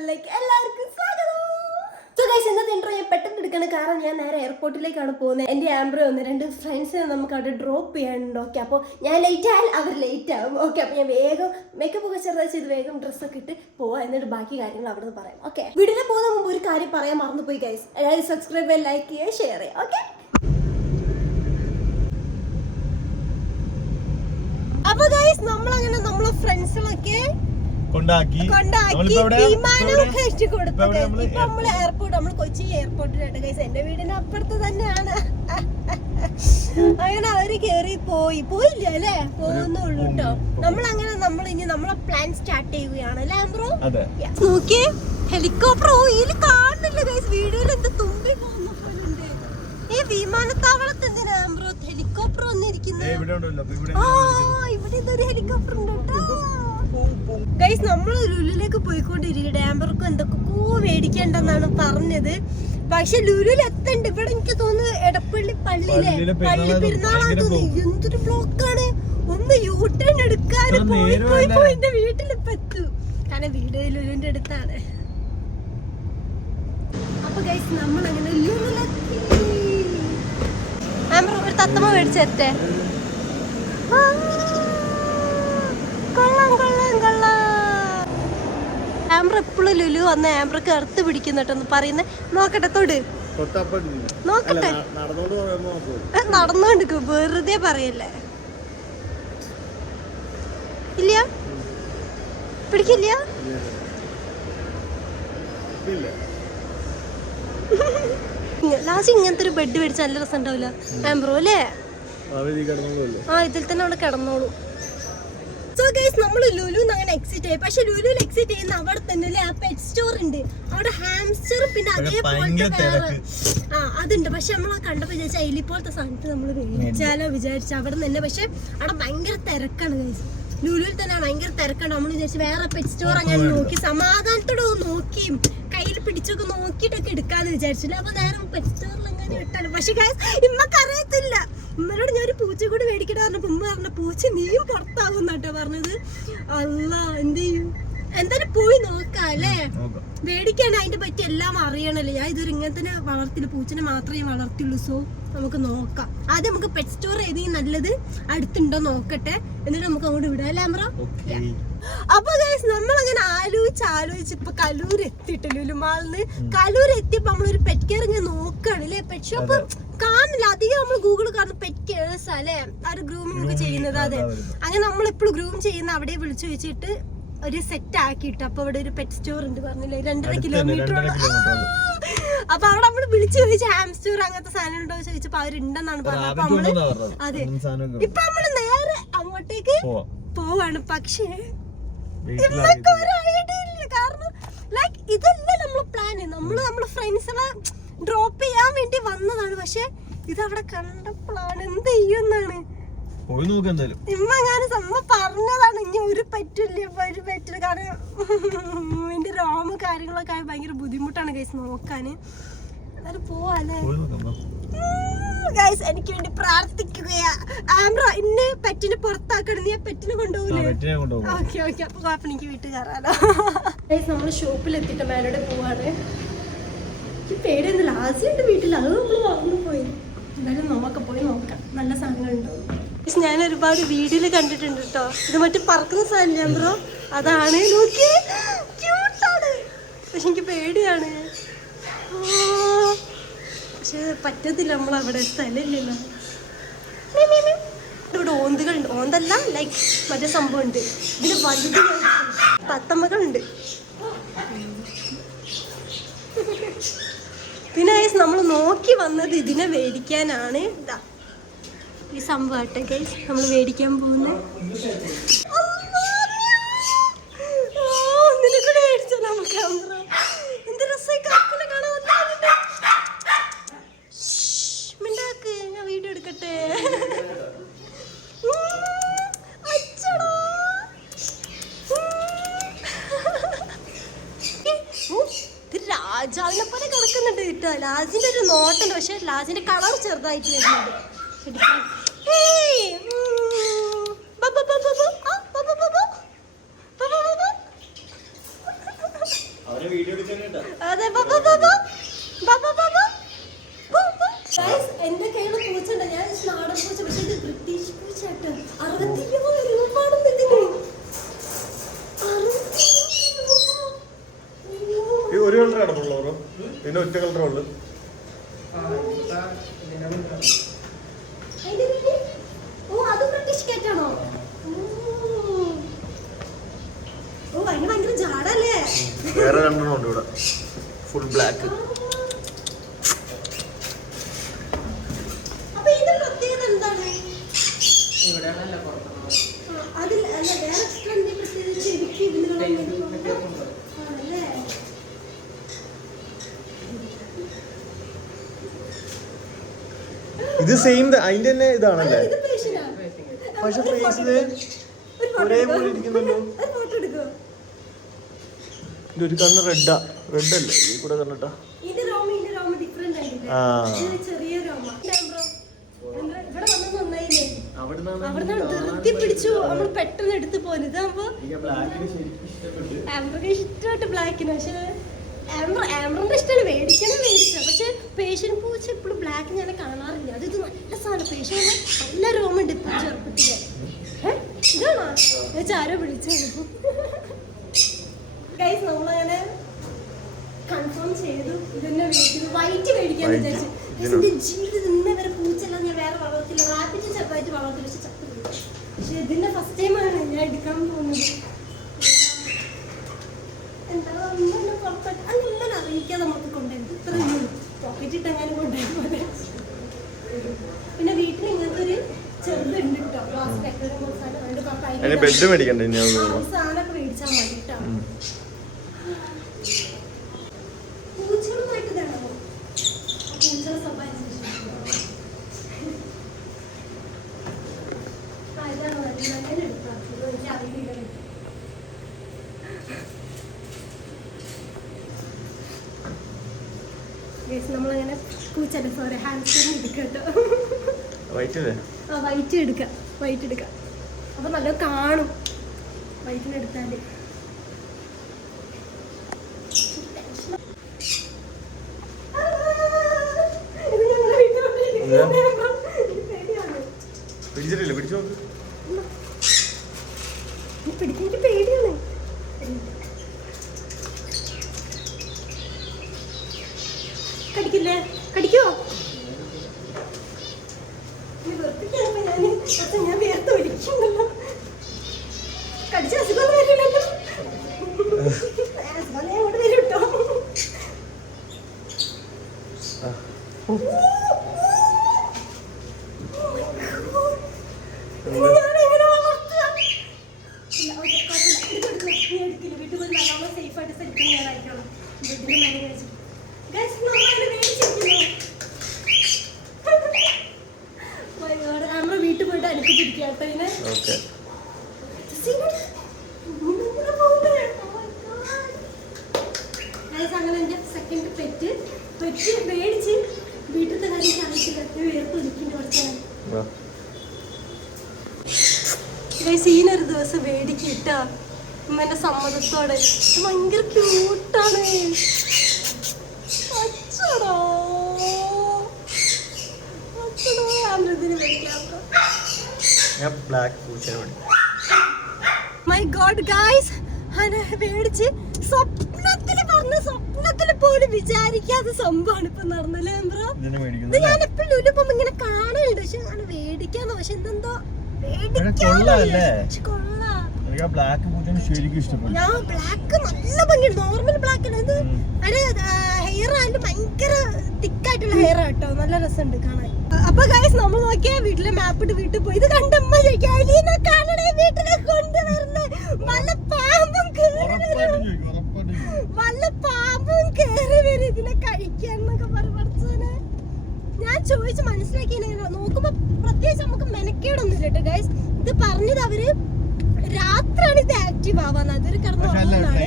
ചാനലിലേക്ക് എല്ലാവർക്കും സ്വാഗതം. സോ ഗൈസ്, ഇന്നത്തെ ഇൻട്രോ ഞാൻ പെട്ടെന്ന് എടുക്കണം, കാരണം ഞാൻ നേരെ എയർപോർട്ടിലേക്കാണ് പോകുന്നത്. എൻ്റെ ആംബ്രോ ഒന്ന് 2 ഫ്രണ്ട്സിനെ നമുക്ക് അവിടെ ഡ്രോപ്പ് ചെയ്യാനുണ്ട്. ഓക്കെ, അപ്പോൾ ഞാൻ ലേറ്റ് ആയാൽ അവർ ലേറ്റ് ആവും. ഓക്കെ, അപ്പോൾ ഞാൻ വേഗം മേക്കപ്പ് ഒക്കെ ചെറുതായി ചെയ്ത് വേഗം ഡ്രസ്സൊക്കെ ഇട്ട് പോവാം, എന്നിട്ട് ബാക്കി കാര്യങ്ങൾ അവിടെ നിന്ന് പറയാം. ഓക്കെ, വീട്ടിൽ പോകുന്ന മുമ്പ് ഒരു കാര്യം പറയാൻ മറന്നുപോയി ഗൈസ്. എല്ലാവരും സബ്സ്ക്രൈബ് ചെയ്യുക, ലൈക്ക് ചെയ്യുക, ഷെയർ ചെയ്യുക. ഓക്കെ, അപ്പൊ ഗൈസ് നമ്മളങ്ങനെ നമ്മളെ ഫ്രണ്ട്സുകളൊക്കെ കൊണ്ടാക്കി വിമാനമൊക്കെ ഇഷ്ട കൊടുത്തു. ഇപ്പൊ നമ്മള് എയർപോർട്ട്, നമ്മള് കൊച്ചി എയർപോർട്ടിലാണ് ഗൈസ്. എന്റെ വീടിന്റെ അപ്പുറത്ത് തന്നെയാണ്. അങ്ങനെ അവര് കേറി പോയില്ല അല്ലേ, പോകുന്നുള്ളൂ കേട്ടോ. നമ്മളങ്ങനെ ഇനി നമ്മളെ പ്ലാൻ സ്റ്റാർട്ട് ചെയ്യുകയാണ് അല്ലേ ആംബ്രോ? നോക്കിയേ, ഹെലികോപ്റ്റർ ഇതിൽ കാണുന്നില്ല ഗൈസ്, വീഡിയോയിൽ എന്ത് തുമ്പി പോകുന്ന പോലുണ്ട്. ഈ വിമാനത്താവളത്ത് എന്തിനാ ആംബ്രോ ഹെലികോപ്റ്റർ വന്നിരിക്കുന്നത്? ഇവിടെ ഇതൊരു ഹെലികോപ്റ്റർ ഉണ്ട് കേട്ടോ ഗൈസ്. നമ്മൾ ലുലുലേക്ക് പോയിക്കൊണ്ടിരിക്കും. ആംബർക്കും എന്തൊക്കെയോ മേടിക്കേണ്ടെന്നാണ് പറഞ്ഞത്. പക്ഷെ ലുലുവിൽ എത്തണ്ട്. ഇവിടെ എനിക്ക് തോന്നുന്നു എടപ്പള്ളി പള്ളി പെരുന്നാളാണ് തോന്നുന്നു. എന്തൊരു ബ്ലോക്കാണ്. ഒന്ന് യൂട്ടേൺ എടുക്കാൻ പോയി എന്റെ വീട്ടിലിപ്പോ എത്തു, കാരണം വീട് ലുലുവിന്റെ അടുത്താണ്. അപ്പൊ ഗൈസ് നമ്മളങ്ങനെ ലുലുവിലെത്തി. ആംബർ ഒരു തത്തമ്മ മേടിച്ചെത്തേ. ആംബ്ര എപ്പോഴും ലുലു വന്ന ആംബ്രക്ക് അടുത്ത് പിടിക്കുന്നുണ്ടെന്ന് പറയുന്നേ. നോക്കട്ടെ, തൊട് നോക്കട്ടെ. നടന്നോണ്ട് വെറുതെ പറയല്ലേ. ഇല്ല, പിടിക്കില്ല. ലാസ്റ്റ് ഇങ്ങനത്തെ ഒരു ബെഡ് മേടിച്ചാൽ നല്ല രസം ഉണ്ടാവില്ല ആംബ്രോ അല്ലേ? ഇതിൽ തന്നെ അവിടെ കിടന്നോളൂ. സോ ഗൈസ്, നമ്മൾ ലുലുന്ന് അങ്ങനെ എക്സിറ്റ് ആയി. പക്ഷെ ലുലുവിൽ എക്സിറ്റ് ചെയ്യുന്ന അവിടെ തന്നെ അല്ലേ ആ പെറ്റ് സ്റ്റോർ ഉണ്ട്. അവിടെ ഹാംസ്റ്റർ പിന്നെ അതേപോലത്തെ അതുണ്ട്. പക്ഷെ നമ്മൾ കണ്ടപ്പോൾ വിചാരിച്ചാൽ അതിലിപ്പോലത്തെ സാധനത്ത് നമ്മൾ മേടിച്ചാലോ വിചാരിച്ചു അവിടെ തന്നെ. പക്ഷെ അവിടെ ഭയങ്കര തിരക്കാണ് ഗൈസ്. ലുലുവിൽ തന്നെ ഭയങ്കര തിരക്കാണ്. നമ്മൾ വിചാരിച്ചു വേറെ പെറ്റ് സ്റ്റോർ അങ്ങനെ നോക്കി സമാധാനത്തോടെ നോക്കിയും കയ്യിൽ പിടിച്ചൊക്കെ നോക്കിയിട്ടൊക്കെ എടുക്കാന്ന് വിചാരിച്ചില്ല. അപ്പൊ നേരെ പെറ്റ് സ്റ്റോറിൽ അങ്ങനെ ഇട്ടാലും. പക്ഷെ ഗൈസ് ഇമ്മക്ക് അറിയത്തില്ല. ഉമ്മനോട് ഞാൻ ഒരു പൂച്ച കൂടി മേടിക്കട്ടെ പറഞ്ഞപ്പോ ഉമ്മ പറഞ്ഞ പൂച്ച നീയും പുറത്താവും കേട്ടോ പറഞ്ഞത്. അല്ല, എന്ത് ചെയ്യും? എന്തായാലും പോയി നോക്കാം അല്ലേ, മേടിക്കാണ്ട് അതിന്റെ പറ്റി എല്ലാം അറിയണല്ലേ. ഞാൻ ഇതൊരു ഇങ്ങനെ തന്നെ വളർത്തില്ല, പൂച്ചനെ മാത്രമേ വളർത്തുള്ളൂ. സോ നമുക്ക് നോക്കാം. ആദ്യം നമുക്ക് പെറ്റ് സ്റ്റോർ ഏതെങ്കിലും നല്ലത് അടുത്തുണ്ടോ നോക്കട്ടെ, എന്നിട്ട് നമുക്ക് അങ്ങോട്ട് വിടാം അല്ലേ ആംബ്രോ? അപ്പൊ ഗൈസ് നമ്മളങ്ങനെ ആലോചിച്ച് ഇപ്പൊ കലൂർ എത്തിയിട്ട് ലുലുമാളിന്ന് കലൂർ എത്തിയപ്പോ നമ്മളൊരു പെറ്റ് കെയർ ഇങ്ങനെ നോക്കാണ് അല്ലേ. പെറ്റ് ഷോപ്പ് കാണില്ല അധികം. നമ്മൾ ഗൂഗിളിൽ കാണുന്ന പെറ്റ് കെയർസ് അല്ലേ, ആ ഒരു ഗ്രൂമിംഗ് ഒക്കെ ചെയ്യുന്നത്. അതെ, അങ്ങനെ നമ്മളെപ്പോഴും ഗ്രൂം ചെയ്യുന്ന അവിടെ വിളിച്ചു വെച്ചിട്ട് ഒരു സെറ്റ് ആക്കിയിട്ട്. അപ്പൊ അവിടെ ഒരു പെറ്റ് സ്റ്റോർ ഉണ്ട് പറഞ്ഞില്ലേ, 2.5 കിലോമീറ്റർ. അപ്പൊ അവിടെ നമ്മള് വിളിച്ചു ചോദിച്ചു ഹാംസ്റ്റർ അങ്ങനത്തെ സാധനം ഉണ്ടോ ചോദിച്ചപ്പോ അവരുണ്ടെന്നാണ് പറഞ്ഞത്. അപ്പൊ നമ്മള് അതെ ഇപ്പൊ നമ്മള് നേരെ അങ്ങോട്ടേക്ക് പോവാണ്. പക്ഷേ ഇന്നൊക്കെ ഒരു ഐഡിയ ഇല്ല, കാരണം ലൈക്ക് ഇതല്ല നമ്മളെ പ്ലാന്. നമ്മളെ ഫ്രണ്ട്സിനെ ഡ്രോപ്പ് ചെയ്യാൻ വേണ്ടി വന്നതാണ്. പക്ഷെ ഇതവിടെ കണ്ടപ്പോഴാണ് എന്ത് ചെയ്യുന്നാണ് ഇമ്മങ്ങാനും സമ്മ പറഞ്ഞതാണ്. ഇനി ഒരു പറ്റില്ല, കാരണം എന്റെ രോമ കാര്യങ്ങളൊക്കെ ആയ ഭയങ്കര ബുദ്ധിമുട്ടാണ് ഗൈസ് നോക്കാന്. എന്നാലും പോവാല്ലേ ഗൈസ്, എനിക്ക് വേണ്ടി പ്രാർത്ഥിക്കുകയാ. ആംബ്രോ ഇന്നെ പെറ്റിനെ പുറത്താക്കണം, നീ ആ പെറ്റിനെ കൊണ്ടുപോകില്ലേ? ഓക്കെ ഓക്കെ, അപ്പൊ കുഴപ്പം, എനിക്ക് വീട്ടിൽ കയറാലോ. ഗൈസ് നമ്മള് ഷോപ്പിലെത്തിയിട്ട് മേലോടെ പോവാണ്. പേടിയൊന്നുമില്ല, ആദ്യമായിട്ട് വീട്ടിൽ അത് നമ്മള് വളർന്നു പോയി. എന്തായാലും നോക്കാം, പോയി നോക്കാം, നല്ല സാധനങ്ങളുണ്ടാവും. ഞാൻ ഒരുപാട് വീഡിയോയില് കണ്ടിട്ടുണ്ട് കേട്ടോ. ഇത് മറ്റേ പറക്കുന്ന സാധനം ആംബ്രോ, അതാണ്. നോക്കിയേ, ക്യൂട്ടാണ്. പക്ഷെ എനിക്ക് പേടിയാണ്. പക്ഷെ പറ്റത്തില്ല, നമ്മളവിടെ സ്ഥലമില്ലല്ലോ. ഇവിടെ ഓന്തുകളുണ്ട്, ഓന്തല്ല ലൈക്ക് മറ്റേ സംഭവം ഉണ്ട്. ഇതിന് വലുത് തത്തമ്മകളുണ്ട്. പിന്നെ നമ്മൾ നോക്കി വന്നത് ഇതിനെ മേടിക്കാനാണ്. ഇതാ ഈ സംഭവട്ടെ ഗൈസ്, നമ്മൾ മേടിക്കാൻ പോകുന്നത്. എന്ത് രസമായി കപ്പിനെ കാണാൻ. മിണ്ടാക്ക്, ഞാൻ വീഡിയോ എടുക്കട്ടെ. രാജാവിനെ പോലെ കിടക്കുന്നുണ്ട് കേട്ടോ. ലാജിന്റെ ഒരു നോട്ടുണ്ട്, പക്ഷെ ലാജിന്റെ കളർ ചെറുതായിട്ട് വരുന്നുണ്ട്. അതെ എന്റെ കയ്യില് പൂച്ചുണ്ട്. ഞാൻ നാടൻ പൂച്ച, പക്ഷെ ഇത് ബ്രിട്ടീഷ് പൂച്ചായിട്ട് 60 രൂപ. ഒരു കളറാണ് ഉള്ളവരോ, പിന്നെ ഒറ്റ കളറേ ഉള്ളു. അത് ബ്രിട്ടീഷ് കാറ്റാണോ? ഓ അതിന് ഭയങ്കര ജാടല്ലേ. വേറെ രണ്ടെണ്ണം ഉണ്ട് ഇവിടെ, ഫുൾ ബ്ലാക്ക്. അപ്പൊ ഇതിന്റെ പ്രത്യേകത എന്താണ്? അതിൽ അല്ല വേറെ എക്സ്ട്രാ പ്രത്യേകിച്ച് എനിക്ക് ഇതിലുള്ള ആണല്ലേ. ഇത് സെയിം അതിന്റെ തന്നെ ഇതാണല്ലേ, ഇത് പേഷ്യനാ. പക്ഷെ ഫേസില് ഒരേപോലെ ഇരിക്കുന്നല്ലോ. ഇത് ഒരു കണ്ണ് റെഡാ, റെഡ് അല്ലേ ഈ കൂടെ കണ്ടിട്ടാ. ഇത് രോമ ഡിഫറെന്റ് ആയിട്ടുണ്ട്. ചെറിയ രോമ. ഇവിടെ വന്ന് നന്നായില്ലേ, അവിടെ ധൃതി പിടിച്ചു നമ്മൾ പെട്ടെന്ന് എടുത്തു പോകുന്നത്. ഇതാകുമ്പോ ആംബ്രക്ക് ഇഷ്ടമായിട്ട് ബ്ലാക്കിന്, പക്ഷെ ആംബ്രന്റെ ഇഷ്ടമാണ് മേടിച്ച. പക്ഷെ പേഷ്യൻ പൂച്ച ഇപ്പോഴും ബ്ലാക്ക് ഞാൻ കാണാറില്ല. അത് ഇത് നല്ല സാധനം. പേഷ്യൻ നല്ല രോമുണ്ട് ഇപ്പൊ ചെറുപ്പത്തില്. ഇതാണോ ആരോ വിളിച്ചു. ഗൈസ് നമ്മളങ്ങനെ കൺഫേം ചെയ്തു ഇതന്നെ മേടിക്കുന്നു. വൈറ്റ് മേടിക്കാന്ന് വിചാരിച്ചു. എന്റെ ജീവിതത്തിൽ ഇന്നേ വരെ പൂച്ചെല്ലാം ഞാൻ വേറെ വളർത്തില്ല. റാപ്പിച്ച് ചെറുതായിട്ട് വളർത്തില്ല, പക്ഷെ ചത്തുപോയി. പക്ഷെ ഇതിന്റെ ഫസ്റ്റ് ടൈമാണ് ഞാൻ എടുക്കാൻ പോകുന്നത്. എന്താ പുറത്തോട്ട് അങ്ങനെ അറിയിക്കാതെ നമുക്ക് കൊണ്ടുവരുന്നത്. ഇത്രയും പോക്കറ്റ് ഇട്ടെങ്ങാനും കൊണ്ടുപോയി പോലെ. പിന്നെ വീട്ടിൽ ഇങ്ങനത്തെ ഒരു ചെറുതുണ്ട് കേട്ടോ. ബെഡ് മേടിക്കണ്ടേ, സാധനമൊക്കെ മേടിച്ചാൽ മതി കേട്ടോ. പൂച്ചകളുമായിട്ട് ഇതാണോ പൂച്ചകളെ സ്വഭാവം? ഇതാണോ അങ്ങനെ എടുക്കാം, എനിക്ക് അറിയില്ല. നമ്മളങ്ങനെ പൂച്ചല്ല, സോറി ഹാൻഡ്സ്റ്ററിന് എടുക്കട്ടോ. വൈറ്റ് എടുക്കാം. അപ്പൊ നല്ല കാണും വൈറ്റിന് എടുത്താല്. പിടിക്കാൻ പേടിയാണ്. കടിക്കില്ലേ? കടിക്കോ? ഞാൻ വേർത്ത് ഒലിക്കുന്നുണ്ടല്ലോ. കടിച്ച അസുഖം വരില്ലല്ലോ. അസുഖം അങ്ങോട്ട് വരും കേട്ടോ. വീട്ടിൽ പോയി നല്ലോണം സേഫ് ആയിട്ട് സെറ്റ് ഞാൻ ആയിക്കോളാം. വീട്ടിൽ മേലെ കഴിച്ചു നമ്മുടെ വീട്ടിൽ പോയിട്ട് അനുക്ക് പിടിക്കാട്ടോ. ഇതിനെ അങ്ങനെ എന്റെ സെക്കൻഡ് പെറ്റ് മേടിച്ച് വീട്ടിലത്തെ കാര്യം അറിയിച്ചില്ല. വേർപ്പ് ഒലിക്കുന്ന കുറച്ചാണ്. സീനൊരു ദിവസം മേടിക്കിട്ടാ ഉമ്മന്റെ സമ്മതത്തോടെ. ഭയങ്കര ക്യൂട്ടാണ്. മൈ ഗോഡ് ഗൈസ്, മേടിച്ച് സ്വപ്നത്തില് പോലും വിചാരിക്കാത്ത സംഭവമാണ് ഇപ്പൊ നടന്നല്ലേ ബ്രോ. ഇത് ഞാൻ എപ്പോഴും ലുലുപ്പം ഇങ്ങനെ കാണലുണ്ട്, പക്ഷെ അങ്ങനെ മേടിക്കാന്ന്. പക്ഷെ എന്തെന്തോ ബ്ലാക്ക് നല്ല ഭംഗിയുണ്ട്. നോർമൽ ബ്ലാക്ക് ആണ്. ഹെയർ ആയാലും ഭയങ്കര തിക്കായിട്ടുള്ള ഹെയർ ആട്ടോ. നല്ല രസമുണ്ട് കാണാൻ. അപ്പൊ ഗൈസ് നമ്മൾ നോക്കിയാ വീട്ടിലെ മാപ്പിട്ട് വീട്ടിൽ പോയി ഇത് കണ്ടമ്മ കാണണേ വീട്ടിലെ കൊണ്ടുവരുന്നേ. വല്ല പാമ്പും കേറി വരും ഇതിനെ കഴിക്കാന്നൊക്കെ പഠിച്ചോനെ. ഞാൻ ചോദിച്ച് മനസ്സിലാക്കി. നോക്കുമ്പോ പ്രത്യേകിച്ച് നമുക്ക് മെനക്കേടൊന്നുമില്ല കേട്ടോ ഗൈസ്. ഇത് പറഞ്ഞത് അവര് രാത്രിയാണ് ഇത് ആക്റ്റീവ് ആവാന്ന്. അതൊരു കിടന്നുറങ്ങുന്നതാണ്.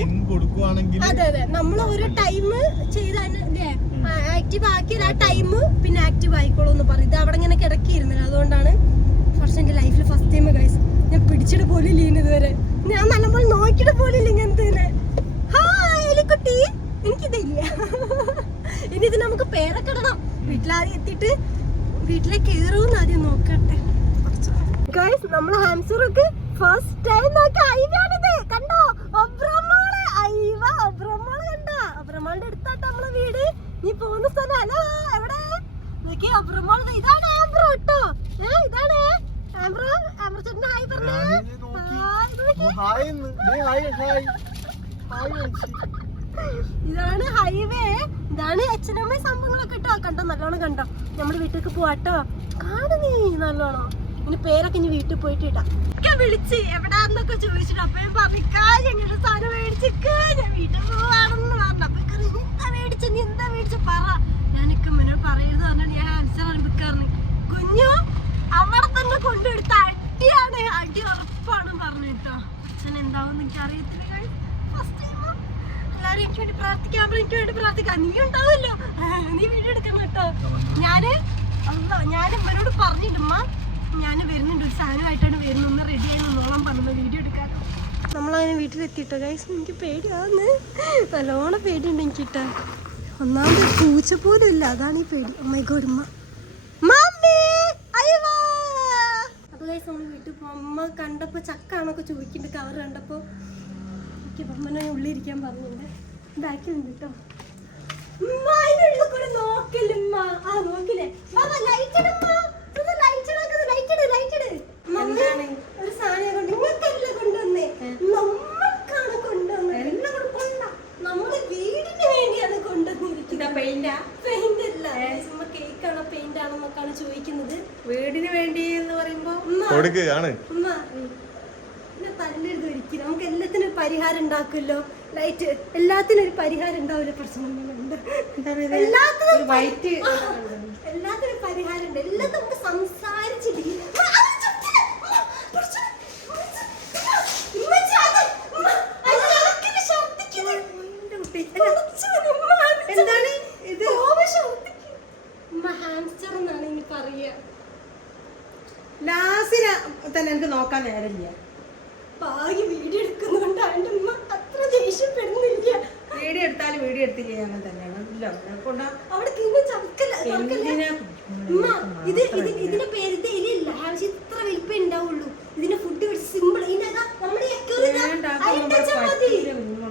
അതെ നമ്മൾ ഒരു ടൈം ചെയ്താൽ ആക്റ്റീവ് ആക്കിയത് ആ ടൈം പിന്നെ ആക്റ്റീവ് ആയിക്കോളൂ എന്ന് പറയും. ഇത് അവിടെ ഇങ്ങനെ കിടക്കിയിരുന്നില്ല. അതുകൊണ്ടാണ് പക്ഷെ എന്റെ ലൈഫിൽ ഫസ്റ്റ് ടൈം ഗൈസ് ഞാൻ പിടിച്ചിട്ട് പോലും ഇല്ല ഇതുവരെ. ഞാൻ നല്ലപോലെ നോക്കിയിട്ട് പോലും ഇല്ല ഇങ്ങനത്തെ. ഹായ് എലിക്കുട്ടി. വീട്ടിലേക്ക് കേറുമെന്ന് ആദ്യം നോക്കട്ടെ. ഗൈസ് നമ്മളെ ഹാംസ്റ്റർക്ക് ഫസ്റ്റ് ടൈം നോക്കിയ ഐവാണിത്. കണ്ടോ ഒബ്രമോള് ഐവ ഒബ്രമോള് കണ്ടോ? ഒബ്രമോളുടെ അടുത്താട്ടോ നമ്മളെ വീട്. നീ പോകുന്ന സ്ഥലം. ഹലോ എവിടെ നോക്കി ഒബ്രമോൾ. ഇതാണ് ആംബ്രോ കേട്ടോ. ഇതാണ് ആംബ്രോ. ആംബ്രോ ചേട്ടൻ ഹായ് പറഞ്ഞേ. ഇതാണ് ഹൈവേ. ഇതാണ് അച്ഛനമ്മ സംഭവങ്ങളൊക്കെ കേട്ടോ. കണ്ടോ നല്ലോണം കണ്ടോ. നമ്മുടെ വീട്ടിലേക്ക് പോവാട്ടോ. കാണു നീ നല്ലോണം. ഇനി പേരൊക്കെ ഇനി വീട്ടിൽ പോയിട്ട് ഇടാം. വിളിച്ച് എവിടാന്നൊക്കെ ചോദിച്ചിട്ട് അപ്പോഴും ഞങ്ങളുടെ സാധനം മേടിച്ചിക്ക് ഞാൻ വീട്ടിൽ പോവാണെന്ന് പറഞ്ഞു. അപ്പൊ എന്താ മേടിച്ച നീ എന്താ മേടിച്ച പറ. ഞാനൊക്കെ മുന്നോട്ട് പറയരുത് പറഞ്ഞാൽ ഞാൻ ആൻസർ അനുഭവിക്കാറുണ്ട്. കുഞ്ഞു അവിടെ തന്നെ കൊണ്ടെടുത്ത അടിയാണ്. അടി ഉറപ്പാണ് പറഞ്ഞു കേട്ടോ. അച്ഛൻ എന്താവും എനിക്ക് അറിയത്തില്ല. ഫസ്റ്റ് ടൈം എല്ലാരും എനിക്ക് വേണ്ടി പ്രാർത്ഥിക്കാൻ. എനിക്ക് വേണ്ടി പ്രാർത്ഥിക്കാം. നീ ഉണ്ടാവുമല്ലോ. നീ വീഡിയോ എടുക്കണം കേട്ടോ. ഞാനും ഇവരോട് പറഞ്ഞിട്ടുമ്മ ഞാൻ വരുന്നുണ്ട്. ഒരു സാധനമായിട്ടാണ് വരുന്നത്. ഒന്ന് റെഡി ആയി നിന്നോളാൻ പറഞ്ഞു വീഡിയോ എടുക്കാൻ. നമ്മളങ്ങനെ വീട്ടിലെത്തിയിട്ടോ ഗൈസ്. എനിക്ക് പേടിയാന്ന്. നല്ലോണം പേടിയുണ്ട് എനിക്ക് കിട്ടാൻ. ഒന്നാമത് പൂച്ച പോലും ഇല്ല. അതാണ് ഈ പേടി. ഓ മൈ ഗോഡ് ഉമ്മ. അപ്പൊ ഗൈസ് നമ്മൾ വീട്ടിൽ പോകും. അമ്മ കണ്ടപ്പോ ചക്കാണൊക്കെ ചോദിക്കുന്നുണ്ട്. കവർ കണ്ടപ്പോ എനിക്ക് അമ്മനെ ഉള്ളിരിക്കാൻ പറഞ്ഞിട്ടുണ്ട്. ഇതാക്കിയുണ്ട് കേട്ടോ. നോക്കില്ലമ്മ. ആ നോക്കില്ലേ ഒരു സാധനം കൊണ്ട് നിങ്ങൾക്കല്ല കൊണ്ടുവന്നേ. നമ്മൾക്കാണ് കൊണ്ടുവന്നത്. നമ്മള് വീടിന് വേണ്ടിയാണ് കൊണ്ടുവന്നിരിക്കുന്നത്. പെയിന്റ് അല്ല കേക്ക് ആണോ പെയിന്റ് ആണോന്നൊക്കെയാണ് ചോദിക്കുന്നത്. വീടിന് വേണ്ടി എന്ന് പറയുമ്പോ തല്ലെഴുതി ഒരിക്കലും നമുക്ക് എല്ലാത്തിനും ഒരു പരിഹാരം ഉണ്ടാക്കുമല്ലോ. ലൈറ്റ് എല്ലാത്തിനും ഒരു പരിഹാരം ഉണ്ടാവില്ല. പ്രശ്നങ്ങളുണ്ട്. എല്ലാത്തിനും പരിഹാരം ഉണ്ട്. എല്ലാം നമുക്ക് സംസാരിച്ചിട്ട് എന്താണ് ഇത്? ഹാംസ്റ്റർ എന്നാണ് ഇനി പറയാ. ലാസിനെ തന്നെ എനിക്ക് നോക്കാൻ നേരമില്ല. ഭാഗ്യ വീഡിയോ എടുക്കുന്നുണ്ട്. അതിന്റെ ഉമ്മ അത്ര ദേഷ്യപ്പെടുന്നില്ല. വീഡിയോ എടുത്താലും വീഡിയോ എടുത്തില്ല ഞങ്ങൾ തന്നെയാണ്. അവിടെ ഇതിന്റെ പേര് ഇല്ല. ഹാംസ്റ്റർ ഇത്ര വലിപ്പം ഉണ്ടാവുള്ളൂ. ഇതിന്റെ ഫുഡ് സിമ്പിൾ.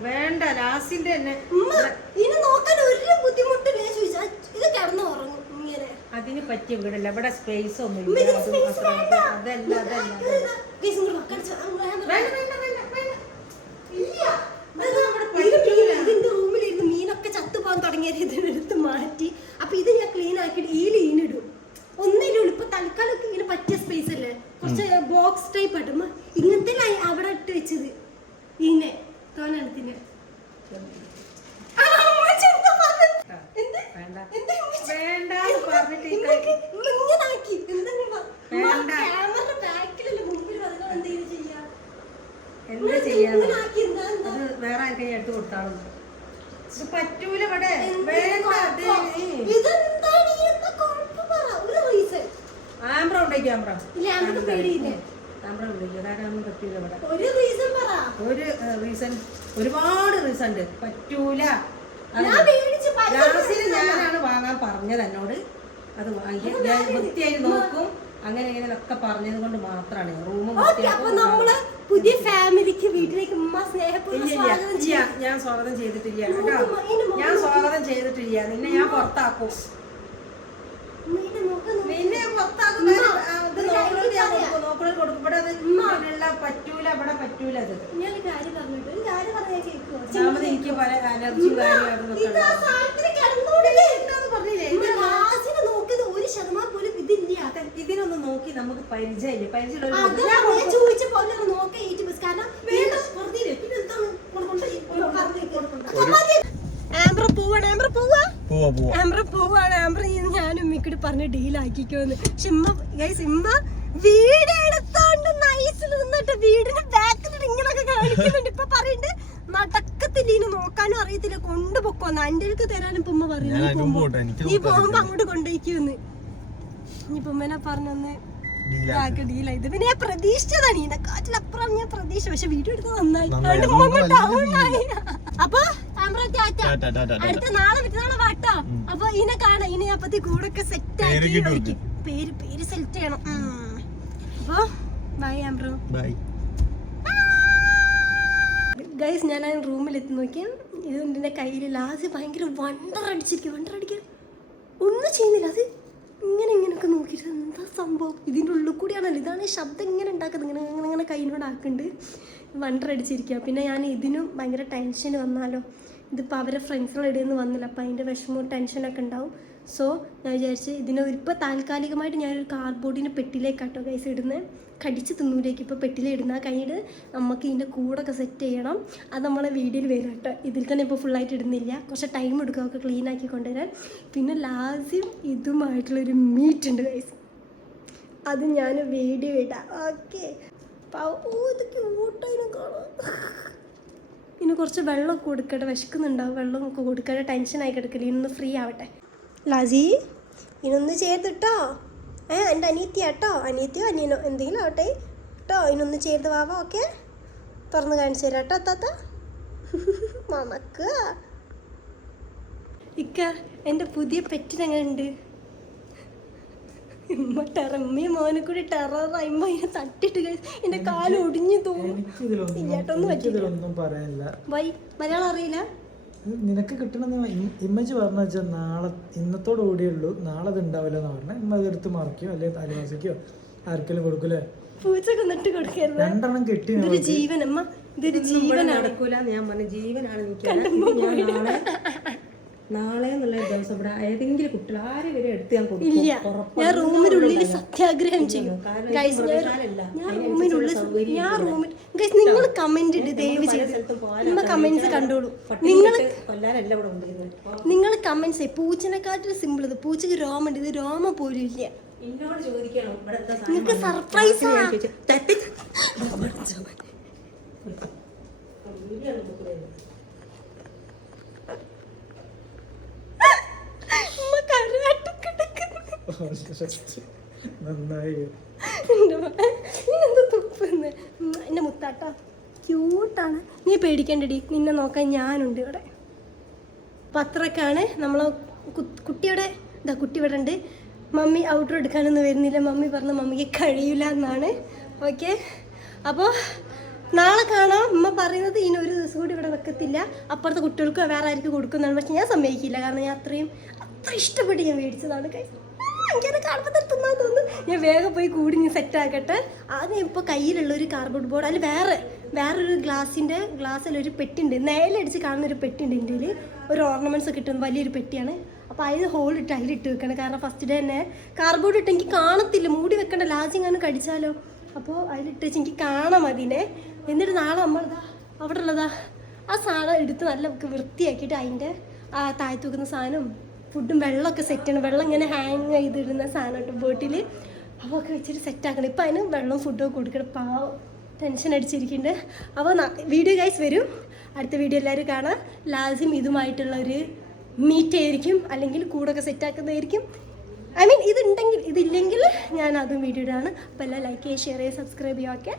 വേണ്ട ലാസിന്റെ തന്നെ ഇതിന് നോക്കാൻ ഒരു ബുദ്ധിമുട്ടില്ല. ചോദിച്ചാൽ ഇത് കിടന്നു ഉറങ്ങും. ഇങ്ങനെ അതിന് പറ്റിയ വീടല്ല. ഇവിടെ സ്പേസ് ഒന്നും ഇതിന്റെ റൂമിലിരുന്ന് മീനൊക്കെ ചത്തുപോകാൻ തുടങ്ങിയത് ഇതിനെടുത്ത് മാറ്റി. അപ്പൊ ഇത് ഞാൻ ക്ലീൻ ആക്കിയിട്ട് ഈ ലീനിടും. ഒന്നിലും ഇപ്പൊ തൽക്കാലം ഇങ്ങനെ പറ്റിയ സ്പേസ് അല്ലേ. കുറച്ച് ബോക്സ് ടൈപ്പ് ആയിട്ട് ഇങ്ങനത്തെ അവിടെ ഇട്ട് വെച്ചത്. ഇങ്ങനെ തോന്നത്തിന് വേറെ ആർക്കെങ്കിലും എടുത്ത് കൊടുത്താളും പറ്റൂല. ഇവിടെ ആംബ്ര ഉണ്ടോ? ക്യാമറ ഒരു റീസൺ ഒരുപാട് റീസൺ ഉണ്ട്. പറ്റൂല. ഞാനാണ് വാങ്ങാൻ പറഞ്ഞത് എന്നോട്. അത് വാങ്ങി ഞാൻ വൃത്തിയായി നോക്കും. അങ്ങനെ ഇങ്ങനെയൊക്കെ പറഞ്ഞത് കൊണ്ട് മാത്രമാണ് റൂമും പുതിയ ഫാമിലിക്ക് വീട്ടിലേക്ക് ഞാൻ സ്വാഗതം ചെയ്തിട്ടില്ല കേട്ടോ. ഞാൻ സ്വാഗതം ചെയ്തിട്ടില്ല. നിന്നെ ഞാൻ പുറത്താക്കും. നിന്നെ പുറത്താക്കും. നോക്കണ കൊടുക്കും. ഇവിടെ അത് പറ്റൂല. ഇവിടെ പറ്റൂല. അത് ഒന്നാമത് എനിക്ക് പല അലർജിയും കാര്യമായിരുന്നു. ഇതിനൊന്നും നോക്കി നമുക്ക് പരിചയമില്ല. ഞാനും ഉമ്മിക്കൂടി പറഞ്ഞ് ഡീലാക്കിക്കോന്ന്. പക്ഷെ ഇമ്മ വീട് എടുത്തോണ്ട് നൈസിൽ നിന്നിട്ട് വീടിന്റെ ബാക്കിൽ ഇങ്ങനൊക്കെ കാണിക്കുന്നുണ്ട്. ഇപ്പൊ പറയുന്നുണ്ട് നടക്കത്തില്ല. ഇനി നോക്കാനും അറിയത്തില്ല. കൊണ്ടുപോക്കോന്ന് എന്റെ അടുത്ത് തരാനും ഇപ്പൊ ഉമ്മ പറഞ്ഞു. നീ പോകുമ്പോ അങ്ങോട്ട് കൊണ്ടുപോയിക്കൂന്ന്. ഇനിയിപ്പോ ഉമ്മനെ പറഞ്ഞൊന്ന് ഡീലായി. ഇത് പിന്നെ ഞാൻ പ്രതീക്ഷിച്ചതാണ്. ഇതിനെക്കാട്ടിലപ്പുറം ഞാൻ പ്രതീക്ഷ. പക്ഷെ വീഡിയോ എടുത്ത് നന്നായി. അപ്പൊ അടുത്ത നാളെ വാട്ടോ. അപ്പൊ ഇതിനെ കാണാം. ഇനി അപ്പത്തി കൂടൊക്കെ സെറ്റ് ആക്കി. പേര് സെലക്ട് ചെയ്യണം. അപ്പോൾ ബൈ ആംബ്രോ. ബൈ ഗൈസ്, ഞാൻ ആ റൂമിലെത്തി നോക്കിയാൽ ഇത് എൻ്റെ കയ്യിൽ ലാസ്റ്റ് ഭയങ്കര വണ്ടർ അടിക്കാൻ ഒന്നും ചെയ്യുന്നില്ല. അത് ഇങ്ങനെയൊക്കെ നോക്കിയിട്ട് എന്താ സംഭവം, ഇതിൻ്റെ ഉള്ളിൽ കൂടിയാണല്ലോ, ഇതാണ് ശബ്ദം ഇങ്ങനെ ഉണ്ടാക്കുന്നത്, ഇങ്ങനെ കയ്യിനോട് ആക്കുന്നുണ്ട്. വണ്ടർ അടിച്ചിരിക്കുക. പിന്നെ ഞാൻ ഇതിനും ഭയങ്കര ടെൻഷൻ വന്നാലോ, ഇതിപ്പോൾ അവരെ ഫ്രണ്ട്സുകളുടെ ഇടയിൽ നിന്ന് വന്നില്ല, അപ്പോൾ അതിൻ്റെ വിഷമവും ടെൻഷനൊക്കെ ഉണ്ടാവും. സോ ഞാൻ വിചാരിച്ച് ഇതിനെ ഇപ്പോൾ താൽക്കാലികമായിട്ട് ഞാനൊരു കാർഡ്ബോർഡിൻ്റെ പെട്ടിയിലേക്കാട്ടോ ഗൈസ് ഇടുന്നത്. കടിച്ച് തിന്നൂലേക്ക് ഇപ്പോൾ പെട്ടിയിലിടുന്ന കഴിഞ്ഞിട്ട് നമുക്ക് ഇതിൻ്റെ കൂടൊക്കെ സെറ്റ് ചെയ്യണം. അത് നമ്മളെ വീഡിയോയിൽ വരും കേട്ടോ. ഇതിൽ തന്നെ ഇപ്പോൾ ഫുള്ളായിട്ട് ഇടുന്നില്ല, കുറച്ച് ടൈം എടുക്കുക ഒക്കെ ക്ലീൻ ആക്കി കൊണ്ടുവരാൻ. പിന്നെ ലാസ്യം ഇതുമായിട്ടുള്ളൊരു മീറ്റ് ഉണ്ട് ഗൈസ്, അത് ഞാൻ വീഡിയോ ഇടാം. ഓക്കെ, ഇതൊക്കെ ഊട്ടതിനെ കാണാം. ഇനി കുറച്ച് വെള്ളമൊക്കെ കൊടുക്കട്ടെ, വിശക്കുന്നുണ്ടാവും, വെള്ളമൊക്കെ കൊടുക്കട്ടെ, ടെൻഷനായി കിടക്കില്ല. ഇന്നൊന്ന് ഫ്രീ ആവട്ടെ. ലാസി ഇനൊന്ന് ചെയ്തിട്ടോ, എൻ്റെ അനിയത്തിയാട്ടോ, അനിയത്തിയോ അനിയനോ എന്തെങ്കിലും ആവട്ടെ കേട്ടോ. ഇനൊന്ന് ചെയ്ത് വാവാ. ഓക്കെ, തുറന്ന് കാണിച്ചു തരാം കേട്ടോ. താത്ത മണക്കുക. ഇക്ക, എൻ്റെ പുതിയ പെറ്റിനെങ്ങനെയുണ്ട്? ടെറമ്മയും മോനെ കൂടി ടെററായുമ്പോ അതിനെ തട്ടിട്ട് എന്റെ കാല് ഒടിഞ്ഞു തോന്നും. ഇല്ലാട്ടൊന്നും പറ്റില്ല. വൈ മലയാളം അറിയില്ല നിനക്ക് കിട്ടണമെന്ന് ഇമ്മജ് പറഞ്ഞു വെച്ചാൽ നാളെ ഇന്നത്തോട് കൂടിയുള്ളൂ, നാളെ അത് ഉണ്ടാവില്ല എന്ന് പറഞ്ഞാൽ ഇമ്മ അതെടുത്ത് മറിക്കോ അല്ലെങ്കിൽ അയൽവാസിക്കോ ആർക്കെങ്കിലും കൊടുക്കൂലേ? പൂച്ചക്ക് നട്ട് കൊടുക്കരുത്. രണ്ടെണ്ണം കിട്ടി. ഇതൊരു ജീവൻ അമ്മ, ഇതൊരു ജീവനാണ്. ഞാൻ പറഞ്ഞ ജീവനാണ്. നാളെ എന്നുള്ള ദിവസം ഇവിടെ ഏതെങ്കിലും കുട്ടികൾ ആരും വരെ എടുത്ത് ഞാൻ കൊടുക്കും. ഇല്ല, ഞാൻ റൂമിനുള്ളിൽ സത്യാഗ്രഹം ചെയ്യും. നിങ്ങൾ കമന്റ് ഇട്ട് ദയവ് ചെയ്ത് കമന്റ്സ് കണ്ടോളൂ. നിങ്ങൾ കമന്റ്സ് പൂച്ചനെക്കാട്ടിൽ സിമ്പിൾ. ഇത് പൂച്ചക്ക് രോമുണ്ട്, ഇത് രോമ പോലും ഇല്ല. നിങ്ങൾക്ക് സർപ്രൈസ് നന്നായി. എന്റെ മുത്താട്ടോ ക്യൂട്ടാണ്. നീ പേടിക്കണ്ടടി, നിന്നെ നോക്കാൻ ഞാനുണ്ട് ഇവിടെ. പത്രക്കാണ് നമ്മളെ കുട്ടിയുടെ കുട്ടി ഇവിടെ ഉണ്ട്. മമ്മി ഔട്ടർ എടുക്കാനൊന്നും വരുന്നില്ല. മമ്മി പറഞ്ഞു മമ്മിക്ക് കഴിയില്ല എന്നാണ്. ഓക്കെ, അപ്പോൾ നാളെ കാണാം. അമ്മ പറയുന്നത് ഇനി ഒരു ദിവസം കൂടി ഇവിടെ വെക്കത്തില്ല, അപ്പുറത്തെ കുട്ടികൾക്ക് വേറെ ആർക്കും കൊടുക്കുന്നതാണ്. പക്ഷെ ഞാൻ സമ്മതിക്കില്ല, കാരണം ഞാൻ അത്ര ഇഷ്ടപ്പെട്ട് ഞാൻ മേടിച്ചതാണ്. എനിക്ക് കാണുമ്പോൾ തന്നെ തിന്നാൻ തോന്നുന്നു. ഞാൻ വേഗം പോയി കൂടി ഞാൻ സെറ്റാക്കട്ടെ. ആദ്യം ഇപ്പോൾ കയ്യിലുള്ള ഒരു കാർഡ്ബോർഡ് ബോർഡ്, അതിൽ വേറൊരു ഗ്ലാസ്സിലൊരു പെട്ടിയുണ്ട്, നേലടിച്ച് കാണുന്നൊരു പെട്ടിയുണ്ട്. ഇന്ത്യയിൽ ഒരു ഓർണമെൻറ്റ്സ് കിട്ടുന്ന വലിയൊരു പെട്ടിയാണ്. അപ്പോൾ അതിൽ ഹോൾ ഇട്ട് അതിലിട്ട് വെക്കണം. കാരണം ഫസ്റ്റ് ഡേ തന്നെ കാർഡ്ബോർഡ് ഇട്ട് എനിക്ക് കാണത്തില്ല, മൂടി വെക്കണ്ട, ലാജിങ്ങാനും കടിച്ചാലോ. അപ്പോൾ അതിലിട്ട് വെച്ച് എനിക്ക് കാണാം അതിനെ. എന്നിട്ട് നാളെ നമ്മൾ അവിടെ ഉള്ളതാ ആ സാധനം എടുത്ത് നല്ല വൃത്തിയാക്കിയിട്ട് അതിൻ്റെ താഴ്ത്തു വെക്കുന്ന സാധനം ഫുഡും വെള്ളമൊക്കെ സെറ്റ് ചെയ്യണം. വെള്ളം ഇങ്ങനെ ഹാങ് ചെയ്തിടുന്ന സാധനം കേട്ടോ ബോട്ടിൽ, അപ്പോൾ ഒക്കെ വെച്ചിട്ട് സെറ്റാക്കണം. ഇപ്പം അതിന് വെള്ളവും ഫുഡും കൊടുക്കണം. പാവം ടെൻഷൻ അടിച്ചിരിക്കുന്നുണ്ട്. അപ്പോൾ വീഡിയോ ഗൈസ് വരും, അടുത്ത വീഡിയോ എല്ലാവരും കാണാം. ലാസിം ഇതുമായിട്ടുള്ള ഒരു മീറ്റ് ആയിരിക്കും, അല്ലെങ്കിൽ കൂടൊക്കെ സെറ്റാക്കുന്നതായിരിക്കും. ഐ മീൻ ഇതില്ലെങ്കിൽ ഞാൻ അതും വീഡിയോ ഇടാണ്. അപ്പോൾ എല്ലാം ലൈക്ക് ചെയ്യുക, ഷെയർ ചെയ്യുക, സബ്സ്ക്രൈബ് ചെയ്യുക. ഓക്കെ.